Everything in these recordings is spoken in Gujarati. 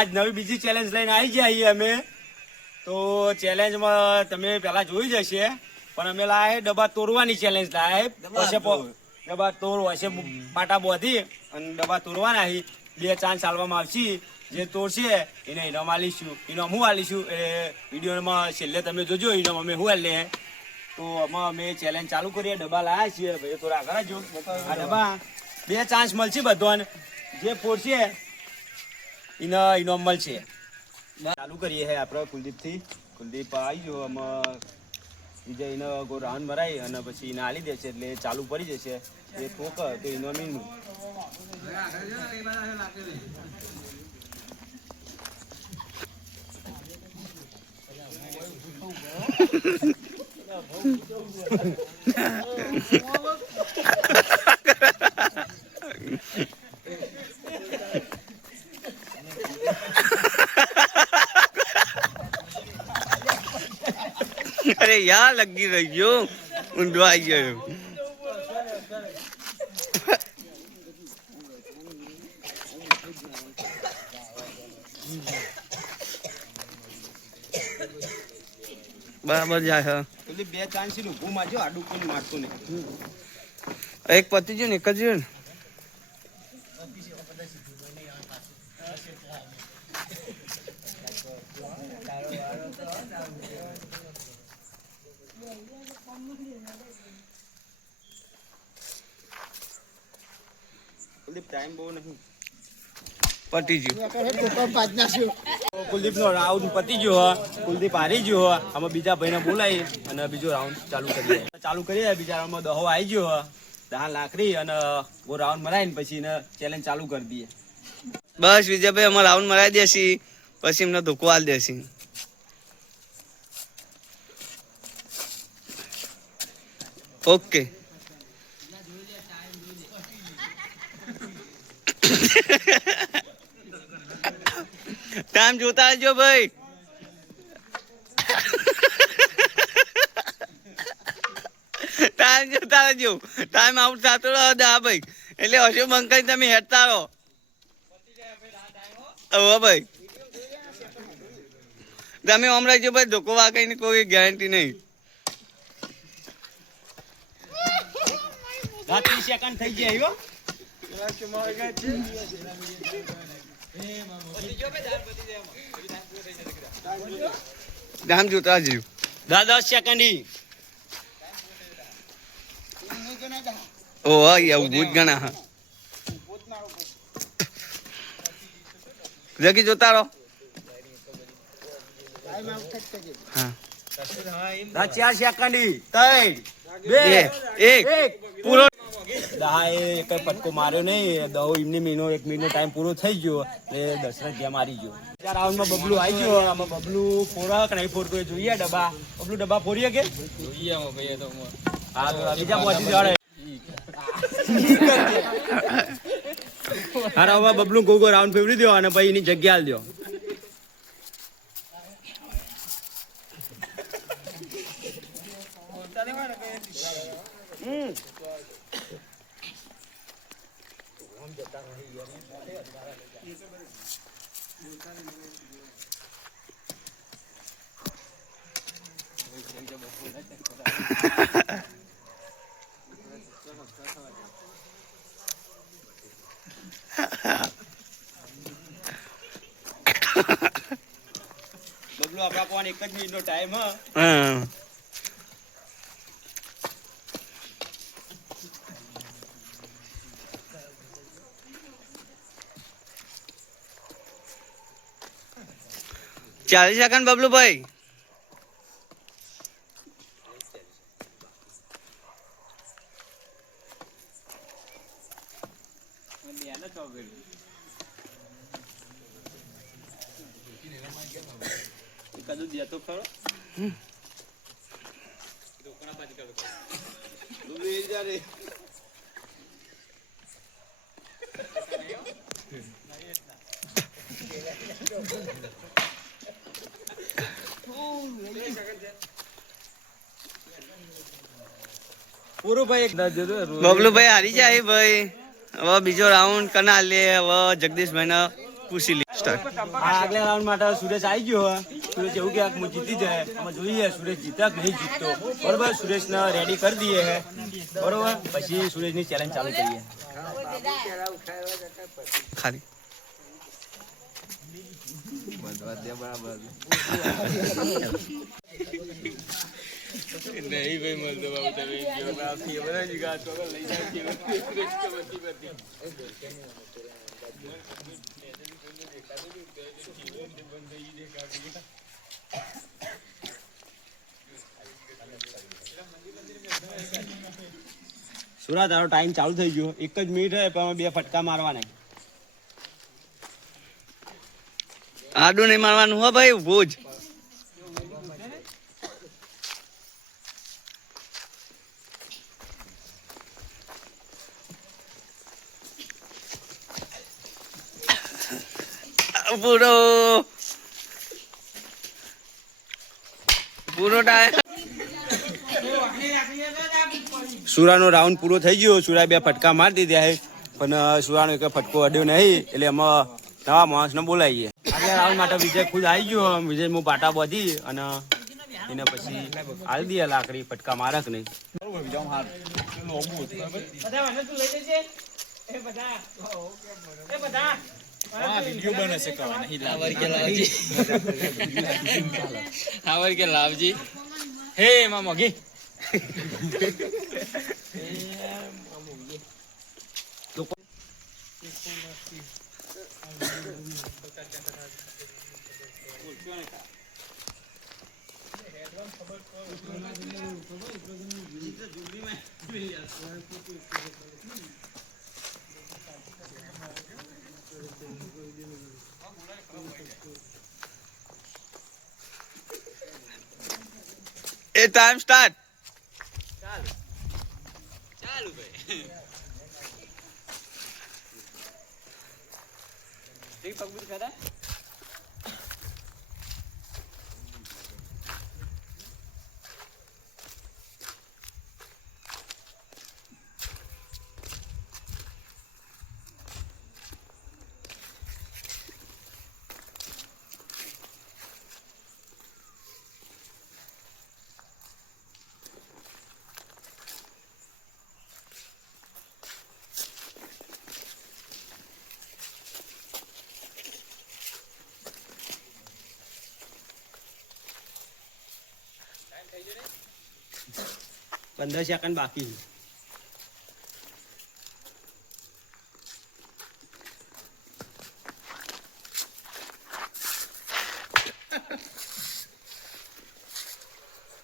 આજ નવી બીજી ચેલેન્જ લઈને આવી જઈએ અમે. તો ચેલેન્જમાં તમે પેલા જોઈ જશે, પણ અમે લાયા ડબ્બા તોડવાની ચેલેન્જ લાયા. ડબ્બા તોડ હશે પાટા બોધી અને ડબ્બા તોડવાના. 2 ચાન્સ ચાલવામાં આવશે. જે તોડશે એને ઇનામ આલીશું. ઇનામ હું આલીશું એ વિડીયોમાં છેલ્લે તમે જોજો. ઇનામ અમે હું આલે. તો આમાં અમે ચેલેન્જ ચાલુ કરીએ. ડબ્બા લાયા છીએ ભાઈ, થોડા આગળ જો. આ ડબ્બા 2 ચાન્સ મળશે બધાને. જે ફોડશે એને ઇનામ મળશે. ચાલુ કરીએ હે આપણે કુલદીપથી. કુલદીપ આવી ગયો. આમાં બીજા એને રાઉન્ડ મરાઈ અને પછી એને આલી દેશે એટલે ચાલુ પડી જશે. એ ઠોક તો ઇનામ એનું. अरे यार लगी रही हो ઊંધો આવી ગયો. બરાબર જાય. એટલે 2 ચાન્સ છે. ઊભું મારજો, આડું કોઈ મારતું નહીં. એક પતિ જો ને એક જ ને. કુલદીપ ટાઈમ બહુ નહીં. પતી ગયું. કુલદીપ નો રાઉન્ડ પતી ગયો. કુલદીપ હારી ગયો. આમાં બીજા ભાઈને બોલાવી અને બીજો રાઉન્ડ ચાલુ કરીએ. બીજા રાઉન્ડમાં દહો આવી ગયો. 10 લાકડી અને वो રાઉન્ડ મરાઈને પછી એને ચેલેન્જ ચાલુ કરી દઈએ. બસ વિજયભાઈ અમારે રાઉન્ડ મરાઈ દેસી, પછી એમને ધોકો આલ દેસી. ઓકે. ટાઈમ જોતા આવજો ભાઈ. ટાઈમ જોતા આવજો. ટાઈમ આઉટ થતો રહો દા ભાઈ. એટલે હશો બંકાઈ તમે હેઠતા રહો. હવે ભાઈ તમે આમ રહેજો ભાઈ. ધોકો વાગીને કોઈ ગેરંટી નહીં. 30 સેકન્ડ થઈ ગયા. ટાઈમ જોતા આવજો. 10 સેકન્ડ. ઓ એવું ભૂત ગણા. જગી જોતા રહો. હા 4 સેકન્ડ. 3 2 1 પૂરો. દહાએ કઈ પટકો માર્યો નહીં. દહો એમની મહિનો 1 મિનિટનો ટાઈમ પૂરો થઈ ગયો એટલે દશરથ ગયા મારી ગયો. બીજા રાઉન્ડમાં બબલુ આવી ગયો. આમાં બબલુ ફોડા કે નહીં ફોડતો જોઈએ. ડબ્બા બબલુ ડબ્બા ફોડીએ કે જોઈએ. હા તો બીજા પહોંચી જવાડે. હા હવે બબલુ ગોગો રાઉન્ડ ફેવરી દો અને પછી એની જગ્યા આલ દો. બબલુ આપણા કોણ 1 જ મિનિટનો ટાઈમ. હા 40 સેકન્ડ બબલુ ભાઈ. કદું દે તો ખરો. પૂરું ભાઈ. બબલુભાઈ હારી જાય ભાઈ. હવે બીજો રાઉન્ડ કના લે. હવે જગદીશભાઈ ને પૂછી લે. સ્ટાર્ટ. આગલા રાઉન્ડ માટે સુરેશ આવી ગયો હે. સુરેશ એવું કે હું જીતી જાય. અમે જોઈએ સુરેશ જીતા કે નહીં જીતતો. બરોબર, સુરેશને રેડી કરી દઈએ હે. બરોબર, પછી સુરેશની ચેલેન્જ ચાલુ કરીએ. ખાલી નહીં ભાઈ મળતો બાબુ તમે લઈ સુરા તારો ટાઈમ ચાલુ થઈ ગયો. 1 જ મિનિટ હે પણ 2 ફટકા મારવાના. આડું નહીં મારવાનું હો ભાઈ, ઉભું જ. પૂરો ટાઈમ. સુરાનો રાઉન્ડ પૂરો થઈ ગયો. સુરાએ 2 ફટકા મારી દીધા છે પણ સુરાનો એક ફટકો અડ્યો નહીં એટલે એમાં નવા માણસને બોલાવીએ. આગલા રાઉન્ડ માટે વિજય ખુદ આવી ગયો. વિજય હું પાટા બાંધી અને એને પછી હાલ દઈએ લાકડી. ફટકા મારે કે નહીં. આવર કે લાવજી હે એમાં મોગી એ ટાઈમ સ્ટાર્ટ. ચાલુ ભાઈ એક પગબૂત ખરા પંદર સેકન્ડ બાકી.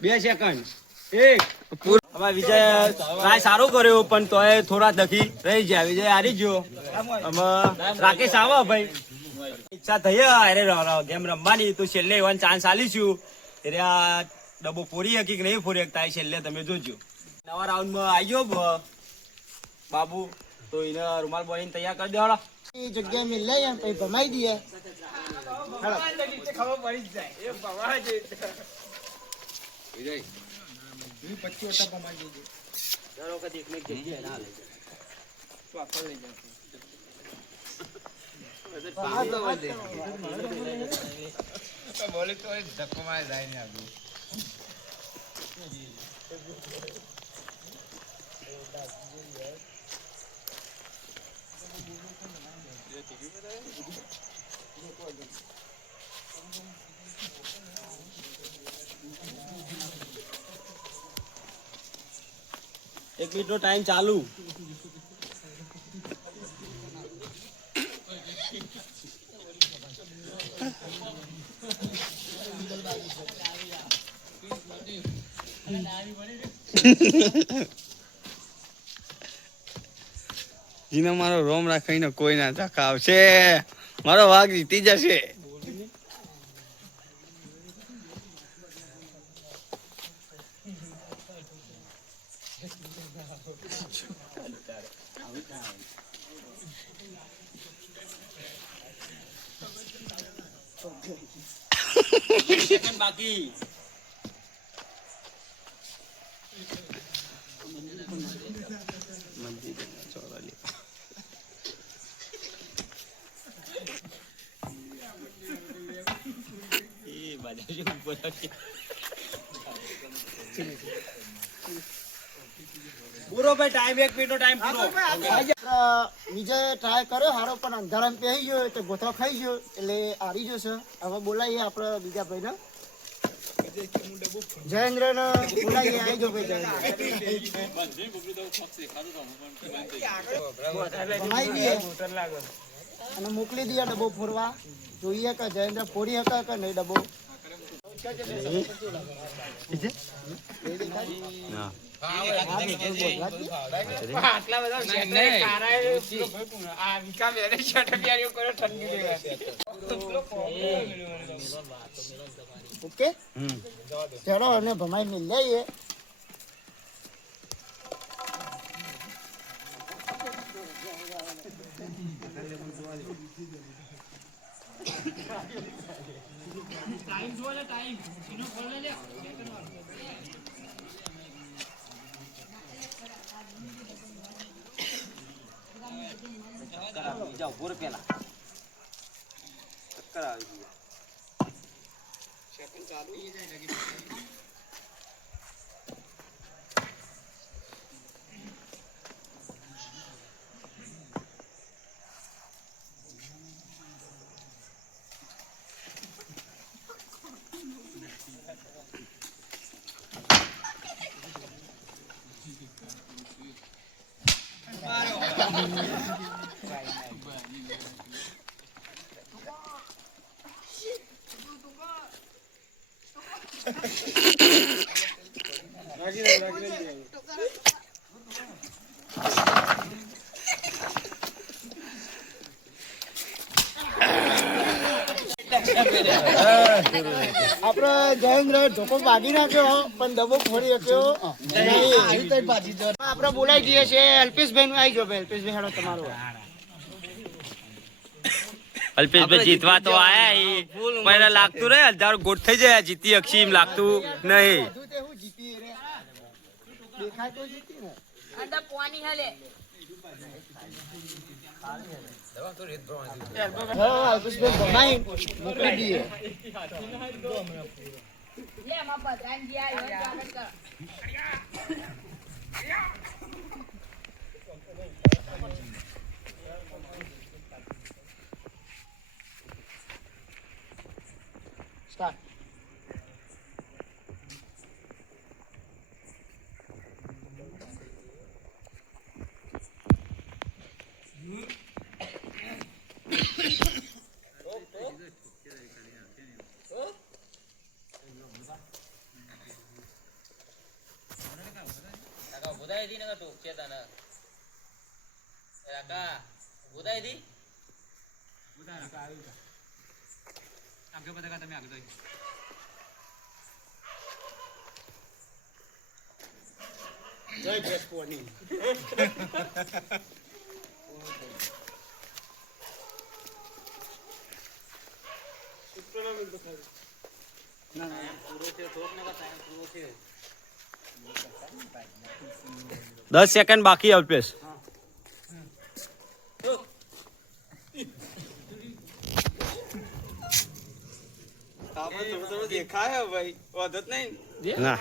બે સેકન્ડ. એક. અમારે વિજય ટ્રાય સારો કર્યો પણ તોય થોડા દખી રહી ગયા. વિજય હારી ગયો. આમાં રાકેશ આવો ભાઈ. ઈચ્છા થઈ અરે ગેમ રમવાની તો છેલ્લે એવાનો ચાન્સ આલીશું. એટલે આ ડબ્બો ફોરી હકી કે નહીં ફોરી હકતા છેલ્લે તમે જોજો. નવા રાઉન્ડમાં આવી ગયો બાબુ તો એને રૂમાલ બોલીને તૈયાર કરી દેવાળો. એ જગ્યા મેં લઈ આમ પછી ભમાઈ દઈએ. ખબર પડી જ જાય એ ભવા જ બોલે તો ધક્કો મારે જાય ને આગળ એક મિનિટનો ટાઈમ ચાલુ. જીને મારો રોમ રાખીને કોઈ ના ધક્કા આવશે. મારો વાઘ જીતી જશે. સેકન્ડ બાકી. બાજુ ઉપર પૂરો ભાઈ ટાઈમ 1 મિનિટનો ટાઈમ પૂરો વિજય ટ્રાય કર્યો હારો પણ અંધારામાં પહેરી ગયો તો ગોથો ખાઈ ગયો એટલે હારી ગયો છે. હવે બોલાવીએ આપણે બીજા ભાઈને જયેન્દ્ર ને બોલાવીએ. આવી ગયો ભાઈ જયેન્દ્ર ભમાઈ દઈએ અને મોકલી દઈએ ડબ્બો ફોરવા. જોઈએ કે જયેન્દ્ર ફોડી શકે કે નહીં ડબ્બો. ઓકે ચલો અને ભમાઈ મિલ લઈએ. જાઓ પૂરો પેલા ચક્કર આવી ગયા. આપડે જયેન્દ્ર ધોકો ભાગી નાખ્યો પણ ડબ્બો ફોડી શક્યો નહીં. આપડે બોલાવી દઈએ છીએ અલ્પેશભાઈ નું. આવી ગયો ભાઈ અલ્પેશભાઈ હેડો તમારું. અલ્પેશભાઈ જીતવા તો આયા પણ લાગતું રે હજાર ગોટ થઈ જાય જીતી અક્ષી એમ લાગતું નહીં. બધું તે હું જીતી રે દેખાય તો જીતી ને. હા અલ્પેશભાઈ ભમાઈ મોકલી દઈએ. સ્ટાર્ટ. જય જસપોની. દસ સેકન્ડ બાકી અલ્પેશ. દેખાય ભાઈ વધત નહીં. ના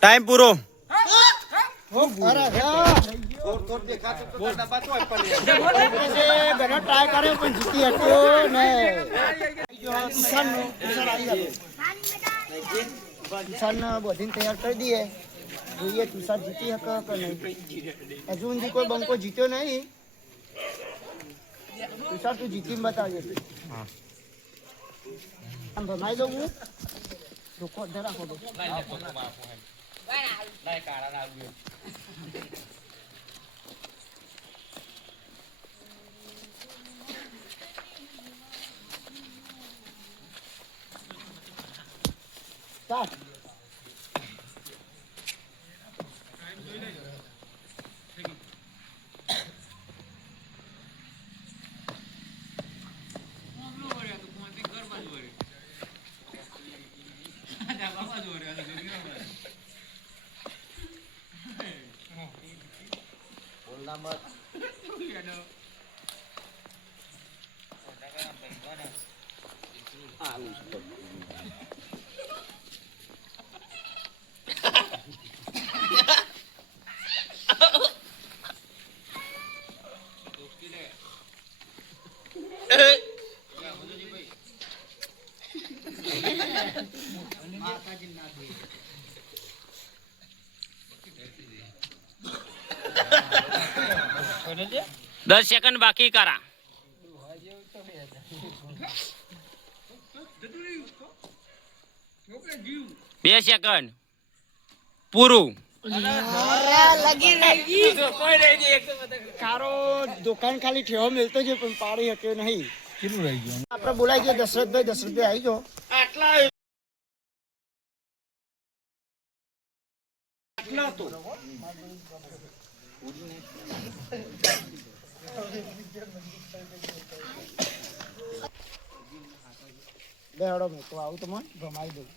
ટાઈમ પૂરો. અરે હા ઘણો ટ્રાય કર્યો પણ જીતી શક્યો ને. તુષાર બધીને તૈયાર કરી દઈએ. જોઈએ તુષાર જીતી શકે કે નહીં. હજુ સુધી કોઈ બંકો જીત્યો નહીં. તુષાર તું જીતીને બતાવજે. આમ ભમાઈ દઉં હું રોકો રાખો દો. સ્ટાર્ટ. દસ સેકન્ડ બાકી કરા. બે સેકન્ડ પૂરું. કારો દુકાન ખાલી ઠેવો મેલતો છે પણ પાડી શક્યો નહીં. આપણે બોલાઈ ગયા દશરથભાઈ. દશરથભાઈ આવી ગયો. બેહડો મેં તો આવું તો મને ભમાઈ દઉં.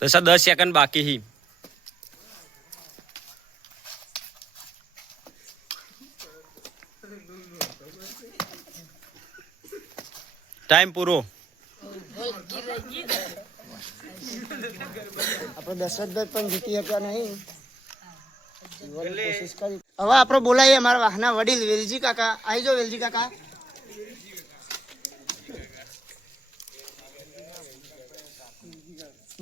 તો સર 10 સેકન્ડ બાકી હી. ટાઈમ પૂરો. આપણે દશરથભાઈ પણ જીતી શક્યા નહીં. કોશિશ કરી. હવે આપણે બોલાવીએ અમારા વાહના વડીલ વેલજી કાકા. આવી જાઓ વેલજી કાકા.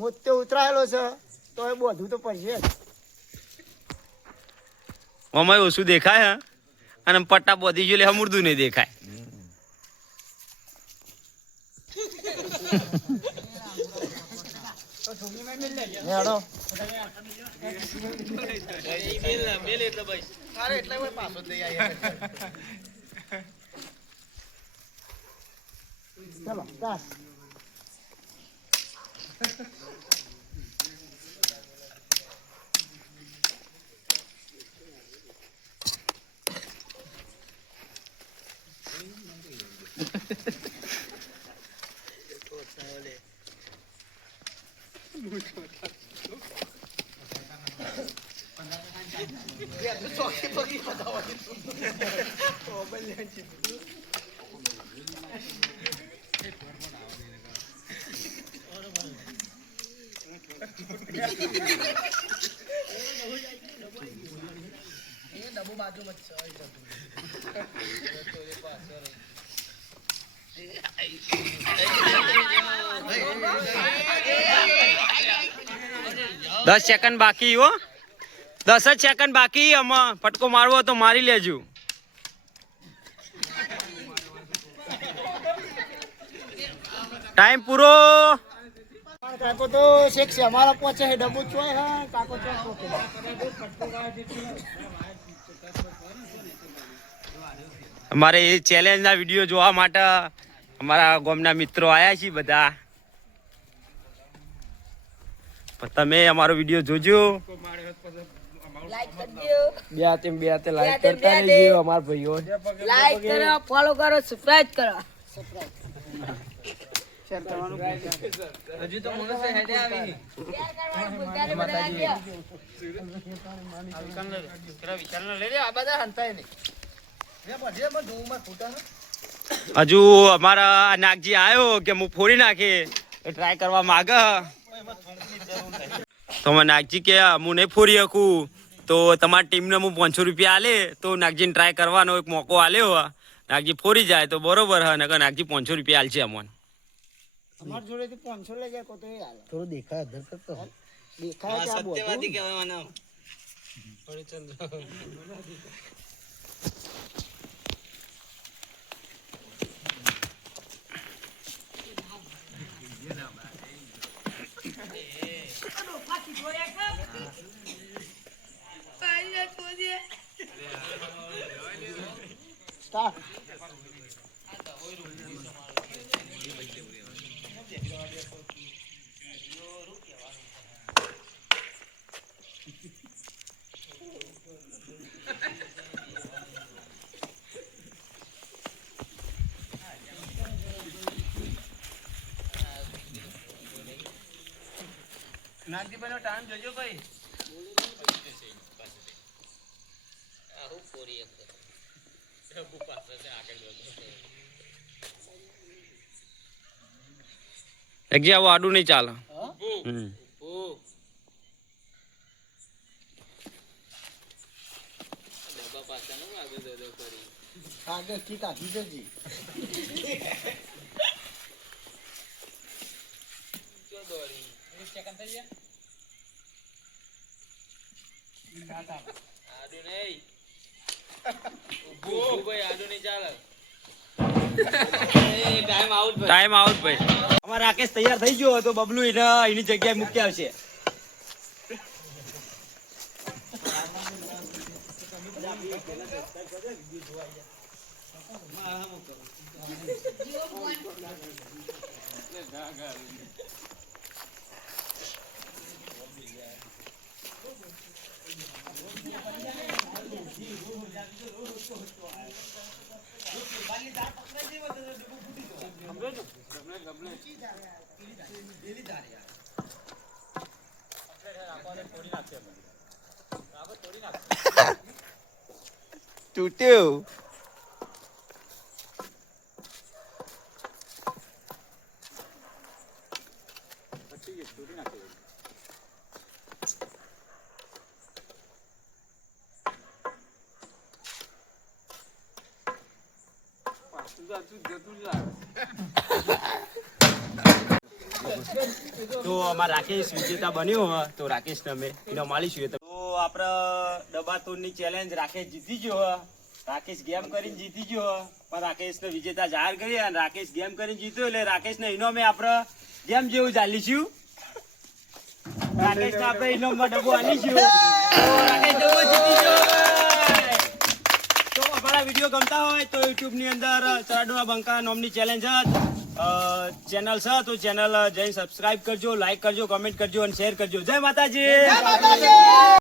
મોતે ઉતરાયેલો છે તો એ બધું તો પડશે જ. અમાય ઓછું દેખાય હા અને પટ્ટા બોધી જો લે હમુરદું નહીં દેખાય. હેડો. ચલો બસ. દસ સેકન્ડ બાકી હો. 10 જ સેકન્ડ બાકી. આમાં ફટકો મારવો તો મારી લેજો. ટાઈમ પૂરો. કાકો તો શેખ છે અમારા પહોંચે છે ડબ્બો ચોય હા કાકો ચોય પોકે. અમારે એ ચેલેન્જના વિડીયો જોવા માટે અમારા ગામના મિત્રો આયા છે બધા. તમે અમારો વિડીયો જોજો. બે હાથે લાઈક કરતા રહેજો અમારા ભાઈઓ. લાઈક કરો, ફોલો કરો, સબસ્ક્રાઇબ કરો. હજુ તો મનસે હેડે આવી. હજુ અમારા નાગજી આવ્યો કે હું ફોડી નાખે એ ટ્રાય કરવા માંગે તો અમે નાગજી કે હું નહીં ફોડી શકું તો તો તમારી ટીમને હું 500 રૂપિયા આલે તો નાગજીને ટ્રાય કરવાનો એક મોકો આલ્યો હે. નાગજી ફોરી જાય તો બરોબર હે, નકર નાગજી 500 રૂપિયા આલશે અમોને. અમાર જોડેથી 500 લઈ જાય તો એ હાલે. થોડું દેખાય અધર કરતો દેખાય કે આ બધું સત્યવાદી કહેવાય મને. સ્ટાર્ટ. નાગજીભાઈનો ટાઈમ જોજો ભાઈ. નાગજી આવું આડું નહીં ચાલે. આગળથી કાઢી દેજે. આડું નહીં. ઊભું ભાઈ, આડું નહીં ચાલે. ટાઈમ આઉટ ભાઈ. ટાઈમ આઉટ ભાઈ. અમારા રાકેશ તૈયાર થઈ ગયો તો બબલુ એની જગ્યાએ મૂકી આવશે. તૂટ્યું. તો અમારા રાકેશ વિજેતા બન્યો હે તો રાકેશને અમે ઇનામ આલીશું. તો આપણે ડબ્બા તોડની ચેલેન્જ રાકેશ જીતી ગયો હે. રાકેશ ગેમ કરીને જીતી ગયો હે, પણ રાકેશને વિજેતા જાહેર કરી અને રાકેશ ગેમ કરીને જીત્યો એટલે રાકેશને ઇનામે આપણે ગેમ જેવું ચાલીશું. રાકેશને આપણે ઇનામમાં ડબ્બો આલીશું. તો રાકેશ ડબ્બો જીતી ગયો. તો અમારા વિડીયો ગમતા હોય તો યુટ્યુબ ની અંદર ચરાડુના બંકા નામની ચેલેન્જ ચેનલ છે, તો ચેનલ જઈને સબસ્ક્રાઇબ કરજો, લાઈક કરજો, કમેન્ટ કરજો અને શેર કરજો. જય માતાજી.